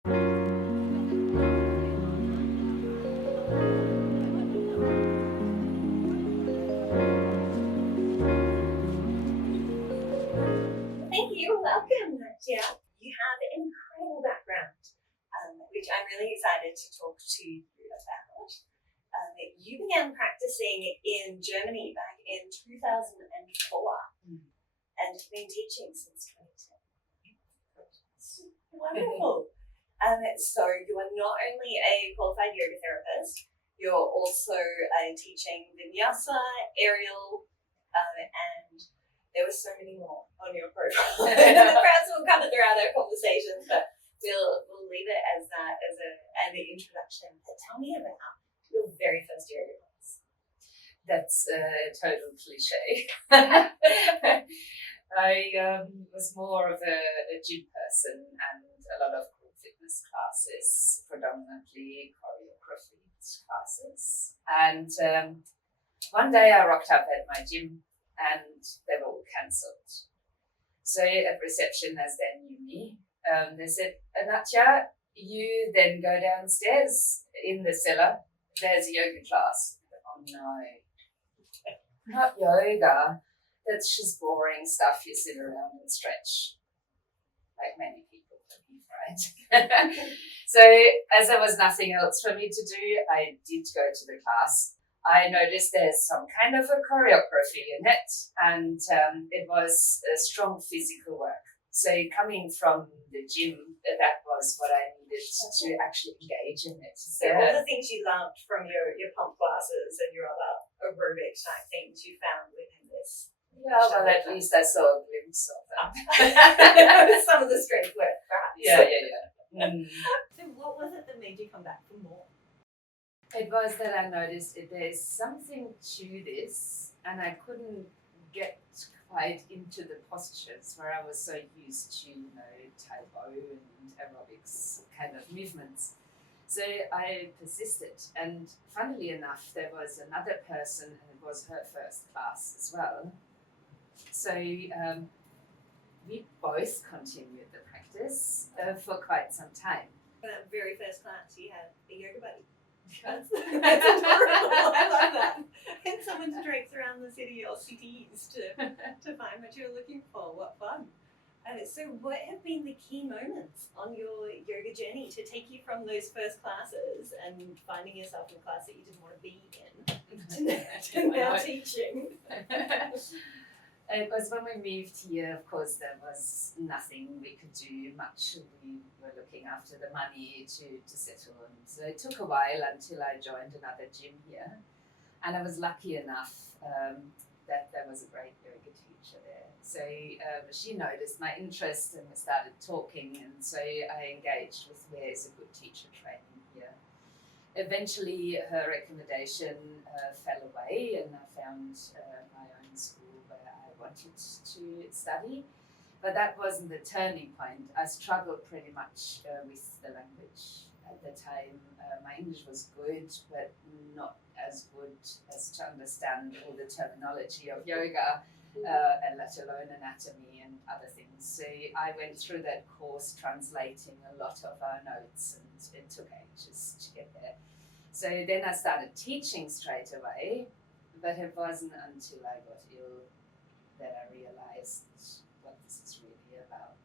Thank you. Welcome, Natja. You have an incredible background, which I'm really excited to talk to you about. You began practicing in Germany back in 2004 and have been teaching since 2010. Wonderful. So you are not only a qualified yoga therapist, you're also teaching vinyasa, aerial, and there were so many more on your profile. Perhaps we'll cover throughout our conversations, but we'll leave it as that as an introduction. But tell me about your very first yoga class. That's a total cliche. I was more of a gym person and a lot of group fitness classes, predominantly choreography classes. And one day I rocked up at my gym and they were all cancelled. So at reception, as they knew me, they said, Natja, you then go downstairs in the cellar. There's a yoga class. Oh no, not yoga. That's just boring stuff. You sit around and stretch, like many people believe, right? So as there was nothing else for me to do, I did go to the class. I noticed there's some kind of a choreography in it, and it was a strong physical work. So coming from the gym, that was what I needed to actually engage in it. So all the things you loved from your pump classes and your other aerobic type things you found within this. Yeah, well, at least I saw a glimpse of that. Some of the strength work, perhaps. Yeah. So what was it that made you come back for more? It was that I noticed there's something to this, and I couldn't get quite into the postures where I was so used to, Tai-Bo and aerobics kind of movements. So I persisted, and funnily enough, there was another person, and it was her first class as well. So we both continued the practice for quite some time. That very first class, you had a yoga buddy. That's adorable. I love that. And someone to traipse around the city or cities to find what you're looking for. What fun. So what have been the key moments on your yoga journey to take you from those first classes and finding yourself in a class that you didn't want to be in to now teaching? It was when we moved here, of course, there was nothing we could do much. We were looking after the money to settle. And so it took a while until I joined another gym here. And I was lucky enough that there was a great yoga teacher there. So she noticed my interest and we started talking. And so I engaged with where's a good teacher training here. Eventually, her recommendation fell away and I found my own school where I wanted to study. But that wasn't the turning point. I struggled pretty much with the language. At the time, my English was good, but not as good as to understand all the terminology of yoga, and let alone anatomy and other things. So I went through that course translating a lot of our notes, and it took ages to get there. So then I started teaching straight away, but it wasn't until I got ill that I realized what this is really about.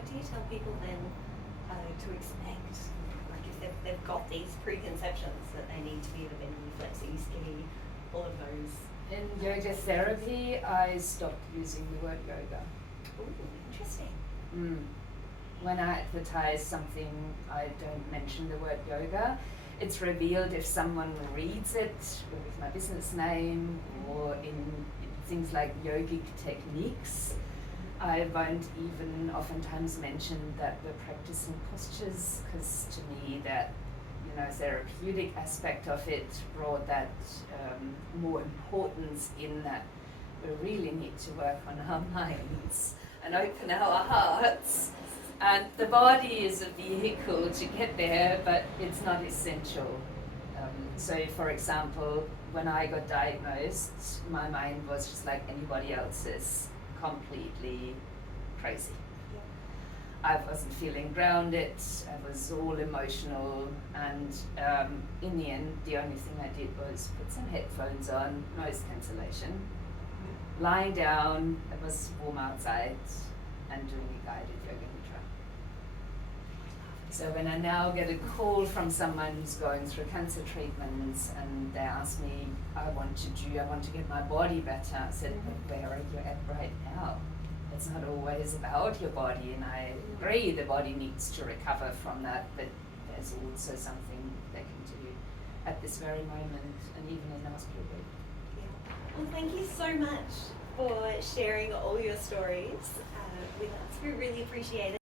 what do you tell people then to expect? Like if they've got these preconceptions that they need to be at a bendy, flexy, skinny, all of those. In yoga therapy, I stopped using the word yoga. Ooh, interesting. When I advertise something, I don't mention the word yoga. It's revealed if someone reads it with my business name or in things like yogic techniques. I won't even oftentimes mention that we're practicing postures, because to me that therapeutic aspect of it brought that more importance in that we really need to work on our minds and open our hearts. And the body is a vehicle to get there, but it's not essential. So, for example, when I got diagnosed, my mind was just like anybody else's, completely crazy. I wasn't feeling grounded, I was all emotional, and in the end, the only thing I did was put some headphones on, noise cancellation, lying down, it was warm outside, and doing a guided yoga nidra. So when I now get a call from someone who's going through cancer treatments and they ask me, I want to get my body better, I said, but where are you at right now? It's not always about your body, and I agree the body needs to recover from that, but there's also something they can do at this very moment and even in the hospital bed. Yeah. Well, thank you so much for sharing all your stories with us. We really appreciate it.